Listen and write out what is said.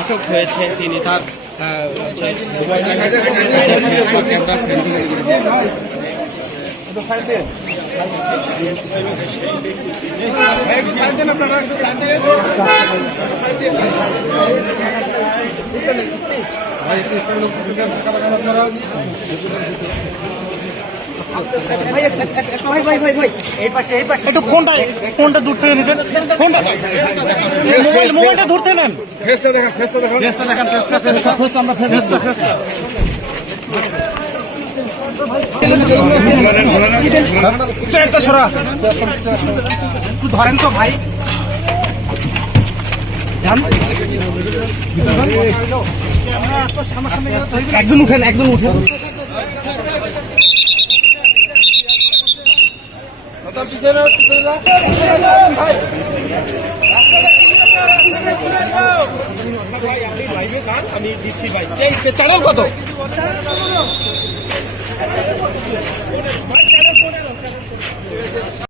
আটক হয়েছে তিনি তার একটু ফোনটা দূর থেকে নিতেন, মোবাইলটা দূর থেকে নেন। একটা সরা একটু ধরেন তো ভাই, একজন উঠেন, একজন উঠেন। আমি দিচ্ছি ভাই, চ্যানেল কত?